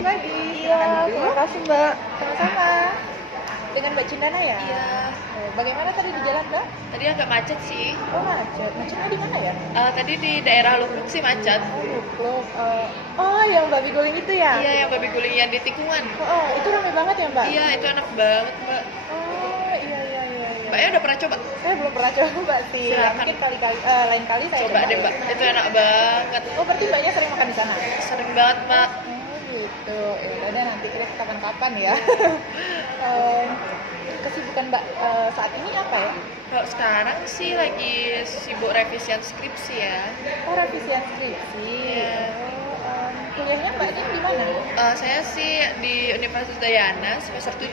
selamat pagi. Iya, Silakan duduk. terima kasih Mbak. Sama-sama. Dengan Mbak Cindana ya? Iya, Bagaimana tadi di jalan, Mbak? tadi agak macet sih. Oh, macet. Macetnya di mana ya? Tadi di daerah Lubuk sih macet. Oh, Lukluk. Oh, yang babi guling itu ya? Iya, yang babi guling yang di tikungan. Itu ramai banget ya, Mbak? Iya, itu enak banget Mbak. Oh, iya. Mbaknya udah pernah coba? Saya belum pernah coba sih. Silakan. Mungkin lain kali saya Coba deh Mbak, itu enak banget. Oh, berarti Mbaknya sering makan di sana? Sering banget Mbak. Oh, gitu. Ya udah deh, nanti kita kapan-kapan ya. Kesibukan Mbak saat ini apa ya? Kalau sekarang sih lagi sibuk revisian skripsi ya. Oh, revisian skripsi. Iya. Kuliahnya Mbaknya di mana? Saya sih di Universitas Dayana semester 7.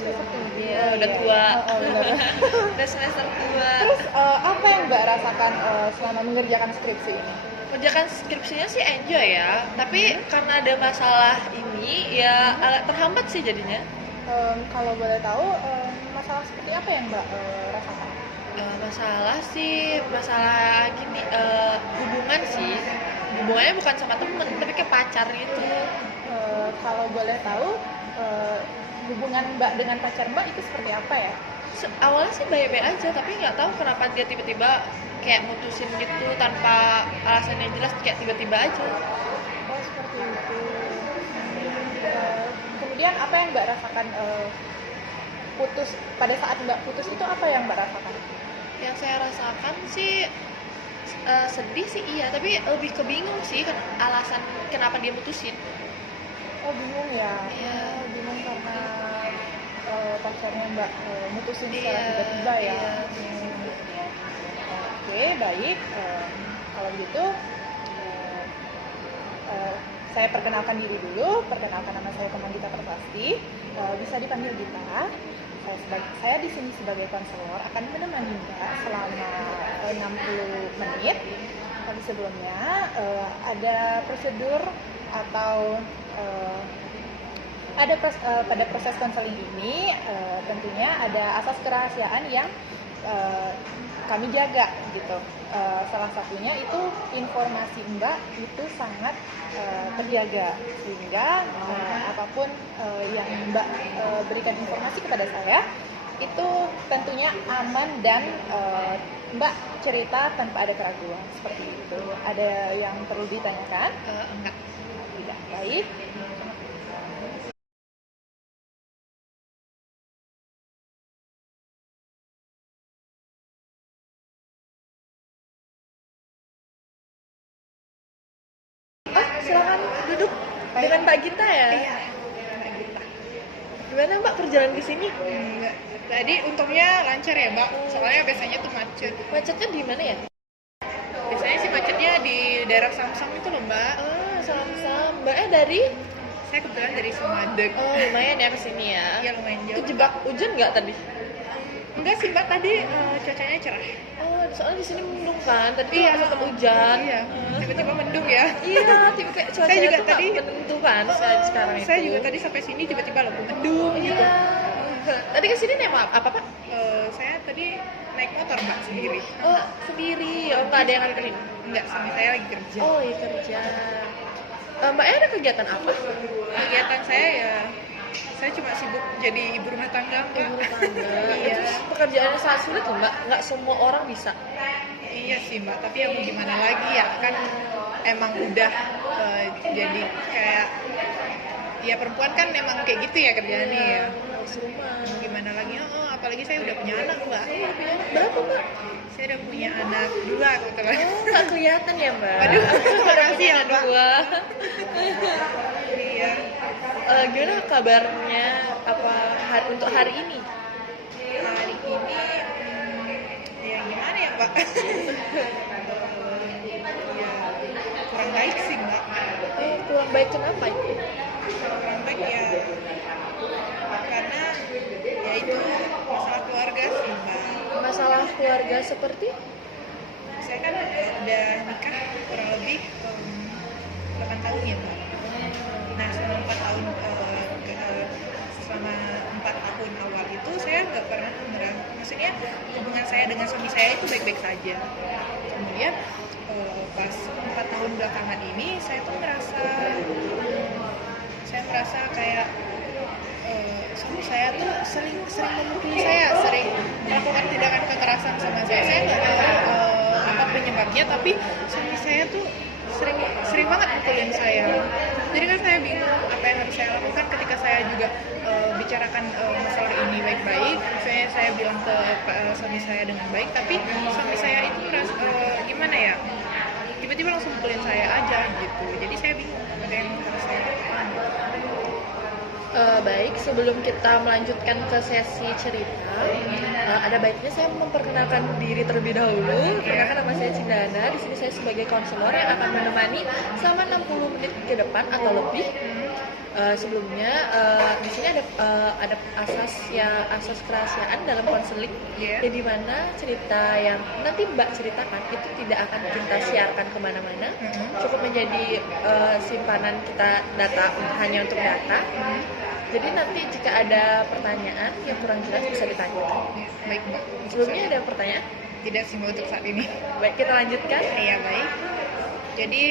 Semester tujuh. Iya, udah tua. Oh, benar. Udah semester tua. Terus apa yang Mbak rasakan selama mengerjakan skripsi ini? Kerjakan skripsinya sih enjoy ya, tapi karena ada masalah ini ya agak terhambat sih jadinya. Kalau boleh tahu, masalah seperti apa yang Mbak rasakan? Masalah sih, masalah gini, hubungan sih. Hubungannya bukan sama temen, tapi kayak pacar gitu. Kalau boleh tahu, hubungan Mbak dengan pacar Mbak itu seperti apa ya? Awalnya sih baik-baik aja, tapi nggak tahu kenapa dia tiba-tiba kayak mutusin gitu tanpa alasan yang jelas, kayak tiba-tiba aja. Oh, seperti itu. Kemudian apa yang Mbak rasakan putus, pada saat Mbak putus itu apa yang Mbak rasakan? Yang saya rasakan sih sedih sih iya, tapi lebih ke bingung sih alasan kenapa dia mutusin. Oh, bingung ya? Iya. Oh, bingung karena pacarnya Mbak mutusin secara Iya, tiba-tiba ya? iya. Oke, baik. Kalau begitu, saya perkenalkan diri dulu. Perkenalkan, nama saya Komandita Prasasti. Bisa dipanggil Gita. Saya di sini sebagai konselor akan menemani Mbak selama 60 menit. Tapi sebelumnya ada prosedur atau pada proses konseling ini tentunya ada asas kerahasiaan yang kami jaga gitu. Salah satunya itu informasi Mbak itu sangat terjaga, sehingga apapun yang Mbak berikan informasi kepada saya itu tentunya aman dan Mbak cerita tanpa ada keraguan, seperti itu. Ada yang perlu ditanyakan? Enggak. Tidak. Baik. Silakan duduk dengan Mbak Gita ya. Iya. Gimana Mbak perjalanan ke sini? Tadi untungnya lancar ya, Mbak. Soalnya biasanya tuh macet. Macetnya di mana ya? Biasanya sih macetnya di daerah Samsung itu loh, Mbak. Sama-sama. Mbaknya dari? Saya kebetulan dari Sumadeg. Oh, lumayan ya ke sini ya. Iya, lumayan jauh. Kejebak hujan nggak tadi? Enggak sih, Mbak. Tadi cuacanya cerah. Oh, soalnya di sini mendung kan. Tadi Iya. tuh sempat hujan. Iya. Tiba-tiba mendung ya. Iya, tiba kayak cuaca Saya juga tuh tadi nggak menentu kan sekarang itu. Saya juga tadi sampai sini tiba-tiba lagi mendung gitu. Iya. Tadi ke sini naik apa Pak? Saya tadi naik motor, Mbak, sendiri. Oh, sendiri. Oh, nggak ada yang nganterin. Enggak, suami saya lagi kerja. Oh, iya kerja. Mbaknya ada kegiatan apa? Kegiatan saya ya, saya cuma sibuk jadi ibu rumah tangga, Mbak. Ibu rumah tangga. Iya. Itu pekerjaannya sangat sulit loh Mbak. Nggak semua orang bisa. Iya sih, Mbak, tapi ya mau gimana lagi ya, kan emang udah jadi kayak, ya perempuan kan emang kayak gitu ya kerjaannya ya. Harus rumah. Mau gimana lagi, apalagi saya udah punya anak, Mbak. Punya anak berapa Mbak? Saya udah punya anak 2 kebetulan. Oh, nggak kelihatan ya Mbak. Aduh, makasih ya, Mbak. Dua. Iya. Gimana kabarnya untuk hari ini? Hari ini, ya gimana ya, Mbak? Ya, kurang baik sih, Mbak. Kurang baik kenapa itu? Kurang baik ya, karena ya itu masalah keluarga sih, Mbak. Masalah keluarga seperti? Saya kan udah nikah kurang lebih 8 tahun ya, Mbak. Nah, selama 4 tahun selama 4 tahun awal itu saya nggak pernah maksudnya hubungan saya dengan suami saya itu baik-baik saja. Kemudian pas 4 tahun belakangan ini saya tuh ngerasa kayak suami saya tuh sering memukuli saya, sering melakukan tindakan kekerasan sama saya. Saya nggak tahu apa penyebabnya, tapi suami saya tuh sering banget mukulin saya. Jadi kan saya bingung apa yang harus saya lakukan ketika saya juga bicarakan masalah ini baik-baik. Saya bilang ke suami saya dengan baik, tapi suami saya itu gimana ya, tiba-tiba langsung mukulin saya aja gitu. Jadi saya bingung apa yang harus saya lakukan. Baik, sebelum kita melanjutkan ke sesi cerita, ada baiknya saya memperkenalkan diri terlebih dahulu. Perkenalkan, nama saya Cindana. Di sini saya sebagai konselor yang akan menemani selama 60 menit ke depan atau lebih. Sebelumnya di sini ada asas kerahasiaan dalam konseling, yang dimana cerita yang nanti Mbak ceritakan itu tidak akan kita siarkan kemana-mana, cukup menjadi simpanan kita data hanya untuk data. Jadi nanti jika ada pertanyaan yang kurang jelas bisa ditanyakan. Baik Mbak. Sebelumnya ada pertanyaan? Tidak sih Mbak untuk saat ini. Baik, kita lanjutkan. Iya baik. Jadi